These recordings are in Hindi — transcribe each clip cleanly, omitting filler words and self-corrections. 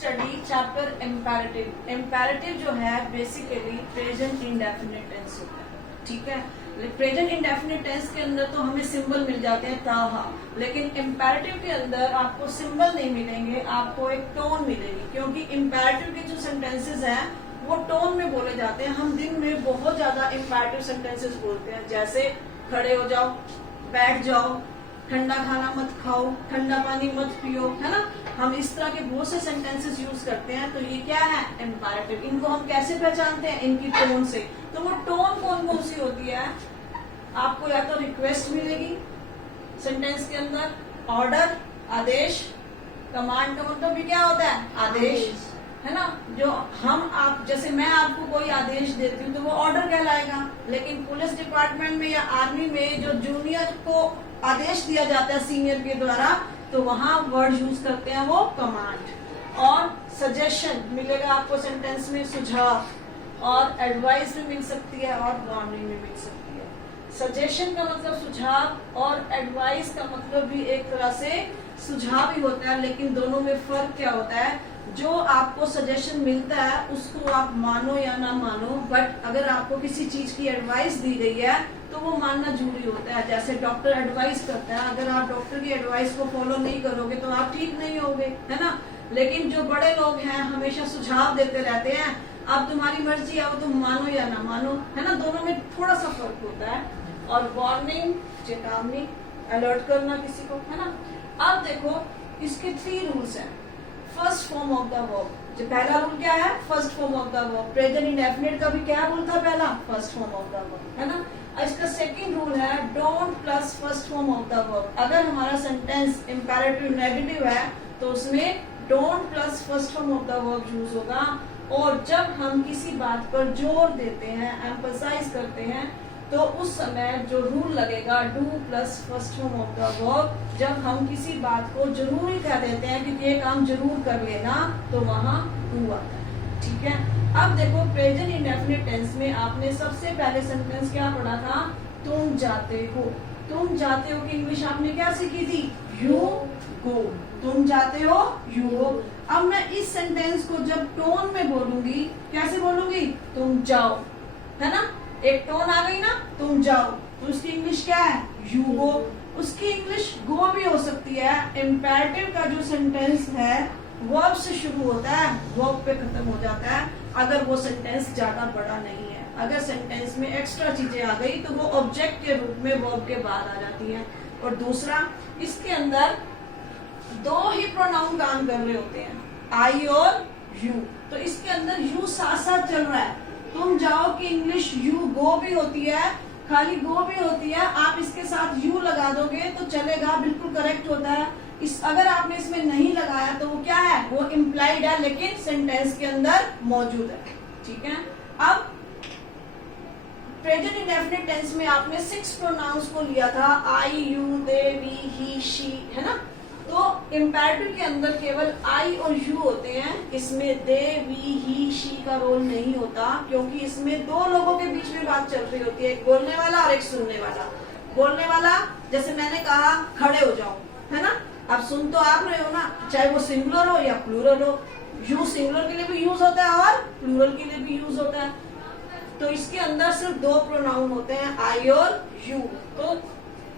Study chapter imperative. इम्पेरेटिव जो है बेसिकली प्रेजेंट इंडेफिनिट टेंस होता है, ठीक है। प्रेजेंट इंडेफिनिट टेंस के अंदर तो हमें सिंबल मिल जाते हैं ताहा, लेकिन इम्पेरेटिव के अंदर आपको सिंबल नहीं मिलेंगे, आपको एक टोन मिलेगी, क्योंकि इम्पेरेटिव के जो सेंटेंसेस हैं वो टोन में बोले जाते हैं। हम दिन में बहुत ज्यादा इम्पेरेटिव सेंटेंसेस बोलते हैं, जैसे खड़े हो जाओ, बैठ जाओ, ठंडा खाना मत खाओ, ठंडा पानी मत पियो, है ना। हम इस तरह के बहुत से सेंटेंसेस यूज करते हैं, तो ये क्या है, इम्पेरेटिव। इनको हम कैसे पहचानते हैं, इनकी टोन से। तो वो टोन कौन कौन सी होती है, आपको या तो रिक्वेस्ट मिलेगी सेंटेंस के अंदर, ऑर्डर आदेश, कमांड का मतलब भी क्या होता है, आदेश, है ना। जो हम आप जैसे मैं आपको कोई आदेश देती हूँ तो वो ऑर्डर कहलाएगा, लेकिन पुलिस डिपार्टमेंट में या आर्मी में जो जूनियर को आदेश दिया जाता है सीनियर के द्वारा, तो वहां वर्ड यूज करते हैं वो कमांड। और सजेशन मिलेगा आपको सेंटेंस में, सुझाव, और एडवाइस भी मिल सकती है और वार्निंग भी मिल सकती है। सजेशन का मतलब सुझाव और एडवाइस का मतलब भी एक तरह से सुझाव ही होता है, लेकिन दोनों में फर्क क्या होता है, जो आपको सजेशन मिलता है उसको आप मानो या ना मानो, बट अगर आपको किसी चीज की एडवाइस दी गई है तो वो मानना जरूरी होता है। जैसे डॉक्टर एडवाइस करता है, अगर आप डॉक्टर की एडवाइस को फॉलो नहीं करोगे तो आप ठीक नहीं होगे, है ना। लेकिन जो बड़े लोग हैं हमेशा सुझाव देते रहते हैं, अब तुम्हारी मर्जी है, वो तुम मानो या ना मानो, है ना। दोनों में थोड़ा सा फर्क होता है। और वार्निंग, चेतावनी, अलर्ट करना किसी को, है ना। अब देखो इसके 3 रूल्स हैं। First form of the verb, जो पहला रूल क्या है, first form of the verb. Present indefinite का भी क्या रूल था, पहला first form of the verb, है ना। इसका सेकंड रूल है don't plus first form of the verb. अगर हमारा सेंटेंस इंपेरेटिव नेगेटिव है तो उसमें don't plus first form of the verb use होगा। और जब हम किसी बात पर जोर देते हैं, एम्फसाइज करते हैं, तो उस समय जो रूल लगेगा do plus first form of the verb. जब हम किसी बात को जरूरी कह देते हैं कि ये काम जरूर कर लेना, तो वहां डू आता है, ठीक है। अब देखो प्रेजेंट इंडेफिनिट टेंस में आपने सबसे पहले सेंटेंस क्या पढ़ा था, तुम जाते हो। तुम जाते हो की इंग्लिश आपने क्या सीखी थी, यू गो। तुम जाते हो, यू गो। अब मैं इस सेंटेंस को जब टोन में बोलूंगी, कैसे बोलूंगी, तुम जाओ, है ना। एक टोन आ गई ना, तुम जाओ, तो उसकी इंग्लिश क्या है, यू गो। उसकी इंग्लिश गो भी हो सकती है। इम्पेरेटिव का जो सेंटेंस है वर्ब से शुरू होता है, वर्ब पे खत्म हो जाता है, अगर वो सेंटेंस ज्यादा बड़ा नहीं है। अगर सेंटेंस में एक्स्ट्रा चीजें आ गई तो वो ऑब्जेक्ट के रूप में वर्ब के बाद आ जाती हैं। और दूसरा, इसके अंदर 2 ही प्रोनाउन काम कर रहे होते हैं, आई और यू। तो इसके अंदर यू साथ साथ चल रहा है। तुम जाओ की इंग्लिश यू गो भी होती है, खाली गो भी होती है। आप इसके साथ यू लगा दोगे तो चलेगा, बिल्कुल करेक्ट होता है। अगर आपने इसमें नहीं लगाया तो वो क्या है, वो इम्प्लाइड है, लेकिन सेंटेंस के अंदर मौजूद है, ठीक है। अब प्रेजेंट इंडेफिनिट टेंस में आपने 6 प्रोनाउंस को लिया था, I, you, they, we, he, she, है ना। तो इम्पेरेटिव के अंदर केवल आई और यू होते हैं, इसमें दे, वी, ही, शी का रोल नहीं होता, क्योंकि इसमें 2 लोगों के बीच में बात चल रही होती है, एक बोलने वाला और एक सुनने वाला। बोलने वाला, जैसे मैंने कहा खड़े हो जाओ, है ना। अब सुन तो आप रहे हो ना, चाहे वो सिंगुलर हो या प्लूरल हो। यू सिंगुलर के लिए भी यूज होता है और प्लूरल के लिए भी यूज होता है। तो इसके अंदर सिर्फ 2 प्रोनाउन होते हैं, आई और यू। तो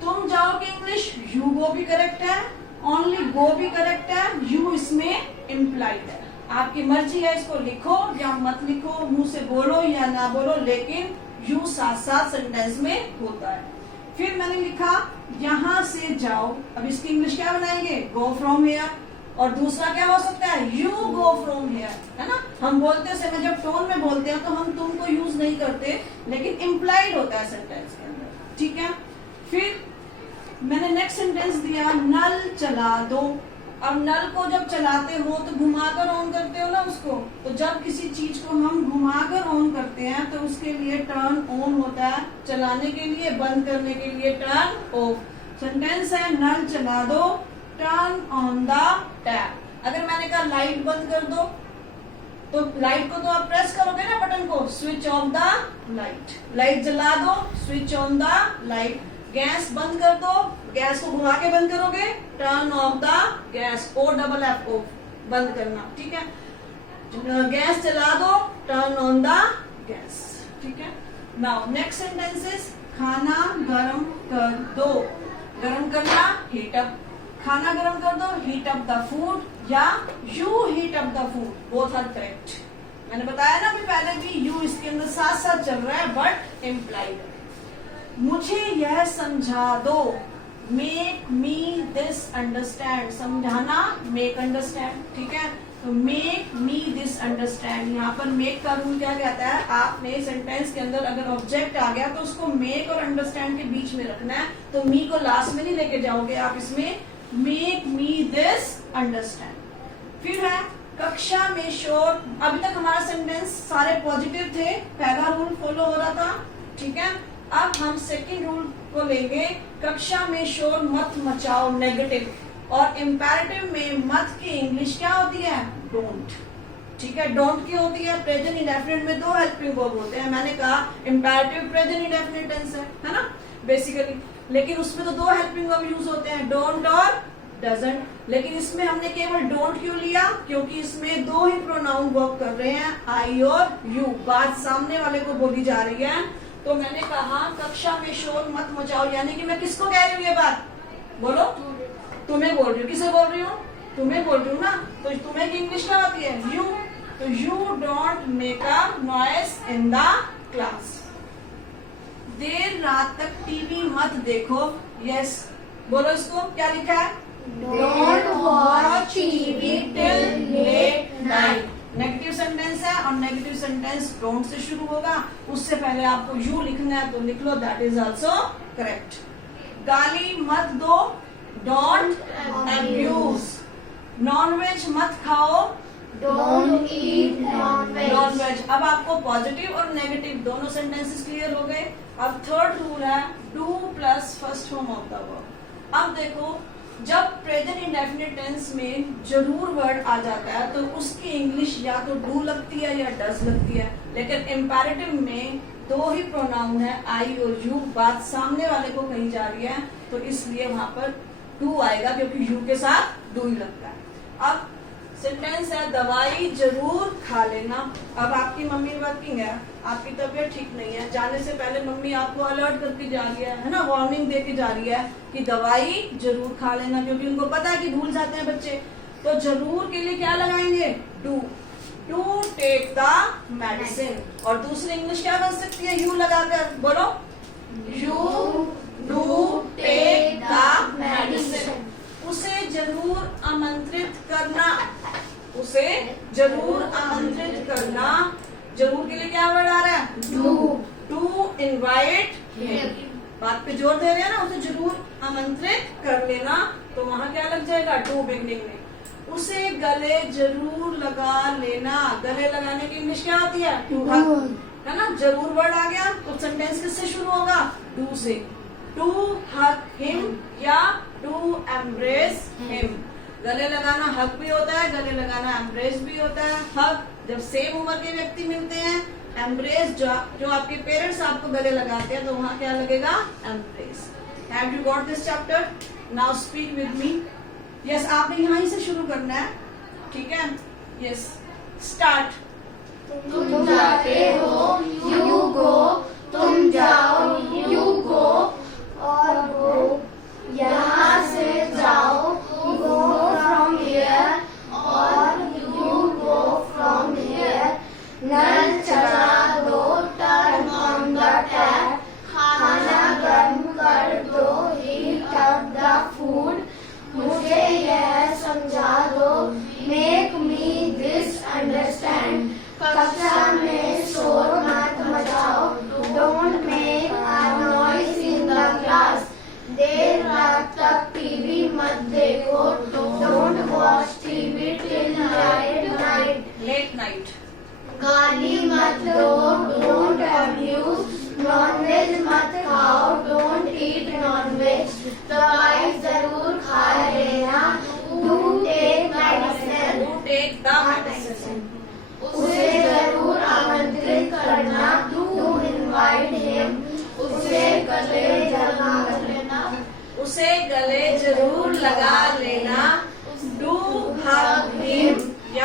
तुम जाओ की इंग्लिश यू गो भी करेक्ट है, ओनली गो भी करेक्ट है, यू इसमें इम्प्लाइड है। आपकी मर्जी है, इसको लिखो या मत लिखो, मुंह से बोलो या ना बोलो, लेकिन यू साथ साथ सेंटेंस में होता है। फिर मैंने लिखा यहाँ से जाओ, अब इसकी इंग्लिश क्या बनाएंगे, गो फ्रॉम हियर। और दूसरा क्या हो सकता है, यू गो फ्रॉम हियर, है ना। हम बोलते समय जब टोन में बोलते हैं तो हम तुम को यूज नहीं करते, लेकिन इम्प्लाइड होता है सेंटेंस के अंदर, ठीक है। फिर मैंने नेक्स्ट सेंटेंस दिया, नल चला दो। अब नल को जब चलाते हो तो घुमाकर ऑन करते हो ना उसको, तो जब किसी चीज को हम घुमाकर ऑन करते हैं तो उसके लिए टर्न ऑन होता है, चलाने के लिए, बंद करने के लिए टर्न ऑफ। सेंटेंस है नल चला दो, टर्न ऑन द टैप। अगर मैंने कहा लाइट बंद कर दो, तो लाइट को तो आप प्रेस करोगे ना बटन को, switch off the light. Light जला दो, switch on the light. Gas बंद कर दो, गैस को घुमा के बंद करोगे, turn off the gas, OFF of. बंद करना, ठीक है। गैस जला दो, टर्न ऑन द गैस, ठीक है। नाउ नेक्स्ट सेंटेंसेस, खाना गरम कर दो, गरम करना हीट अप, खाना गरम कर दो हीट अप द फूड, या you heat up the food, both are correct. मैंने बताया ना अभी पहले भी, यू इसके अंदर साथ साथ चल रहा है बट इम्प्लाइड। मुझे यह समझा दो, मेक मी दिस अंडरस्टैंड, समझाना मेक अंडरस्टैंड, ठीक है। तो मेक मी दिस अंडरस्टैंड, यहाँ पर मेक का रूल क्या कहता है, आपने सेंटेंस के अंदर अगर ऑब्जेक्ट आ गया तो उसको मेक और अंडरस्टैंड के बीच में रखना है, तो मी को लास्ट में नहीं लेके जाओगे आप, इसमें मेक मी दिस अंडरस्टैंड। फिर है कक्षा में शोर, अभी तक हमारा सेंटेंस सारे पॉजिटिव थे, पहला रूल फॉलो हो रहा था, ठीक है। अब हम सेकंड रूल को लेंगे, कक्षा में शोर मत मचाओ, नेगेटिव, और इम्पेरेटिव में मत की इंग्लिश क्या होती है, डोंट, ठीक है। डोंट की होती है, प्रेजेंट इंडेफिनिट में 2 हेल्पिंग वर्ब होते हैं, मैंने कहा इम्पेरेटिव प्रेजेंट इंडेफिनिट टेंस है ना बेसिकली, लेकिन उसमें तो 2 हेल्पिंग वर्ब यूज होते हैं, डोंट और डजंट। लेकिन इसमें हमने केवल डोंट क्यों लिया, क्योंकि इसमें 2 ही प्रोनाउन वर्क कर रहे हैं, आई और यू, बात सामने वाले को बोली जा रही है। तो मैंने कहा कक्षा में शोर मत मचाओ, यानी कि मैं किसको कह रही हूँ ये बात, बोलो, तुम्हें बोल रही हूँ, किसे बोल रही हूँ, तुम्हें बोल रही हूँ ना, तो तुम्हें की इंग्लिश क्या होती है, यू, तो you don't make a noise in the class. देर रात तक टीवी मत देखो, यस, बोलो इसको, क्या लिखा है, don't watch TV till late night. Negative sentence है और नेगेटिव सेंटेंस डोंट से शुरू होगा, उससे पहले आपको यू लिखना है तो लिख लो, दैट इज आल्सो करेक्ट। गाली मत दो, डोंट अब्यूज। नॉनवेज मत खाओ, डोंट ईट नॉनवेज। अब आपको पॉजिटिव और नेगेटिव दोनों सेंटेंसेस क्लियर हो गए। अब थर्ड रूल है do plus first form of the verb. अब देखो, जब प्रेजेंट इंडेफिनिट टेंस में जरूर वर्ड आ जाता है तो उसकी इंग्लिश या तो डू लगती है या डज लगती है, लेकिन इम्पेरेटिव में 2 ही प्रोनाउन है, आई और यू, बात सामने वाले को कही जा रही है, तो इसलिए वहां पर डू आएगा, क्योंकि यू के साथ डू ही लगता है। अब सेंटेंस है दवाई जरूर खा लेना। अब आपकी मम्मी वर्किंग है, आपकी तबीयत ठीक नहीं है, जाने से पहले मम्मी आपको अलर्ट करके जा रही है ना, वार्निंग दे के जा रही है कि दवाई जरूर खा लेना, क्योंकि उनको पता है कि भूल जाते हैं बच्चे। तो जरूर के लिए क्या लगाएंगे, do, to take the medicine. और दूसरी इंग्लिश क्या बन सकती है, यू लगाकर, बोलो, you do take the medicine. उसे जरूर आमंत्रित करना, उसे जरूर आमंत्रित करना, जरूर के लिए क्या वर्ड आ रहा है, डू, टू इनवाइट हिम, बात पे जोर दे रहे हैं ना, उसे जरूर आमंत्रित कर लेना, तो वहां क्या लग जाएगा, टू बिगनिंग में। उसे गले जरूर लगा लेना, गले लगाने की इंग्लिश क्या होती है, टू हग, है ना, जरूर वर्ड आ गया तो सेंटेंस किससे शुरू होगा, डू से। टू हग हिम या टू एम्ब्रेस हिम। गले लगाना हग भी होता है, गले लगाना एम्ब्रेस भी होता है। हग जब सेम उम्र के व्यक्ति मिलते हैं, एम्ब्रेस जो आपके पेरेंट्स आपको गले लगाते हैं, तो वहां क्या लगेगा, embrace. Have you got this chapter? Now speak with me. Yes, आपने यहीं से शुरू करना है, ठीक है। Yes, start. तुम जाते हो, यू गो, तुम जाओ, यू गो, और गो, यहाँ से जाओ, गो फ्रॉम हियर, और यू गो फ्रॉम हियर। नल चला दो, टर्न ऑन द टैप, खाना गर्म कर दो, हीट अप द फूड। मुझे यह समझा दो, मेक मी दिस अंडरस्टैंड। कक्षा में शोर मत मचाओ, don't make a noise in the class. देर रात तक टीवी मत देखो, don't watch TV till late night. गाली मत दो, डोंट अब्यूज। नॉनवेज मत खाओ, डोंट ईट नॉनवेज। दवाई जरूर खा लेना, do take medicine. To take the medicine. उसे जरूर आमंत्रित करना, डू इनवाइट हिम। उसे गले लगा लेना, उसे गले जरूर लगा लेना, डू हग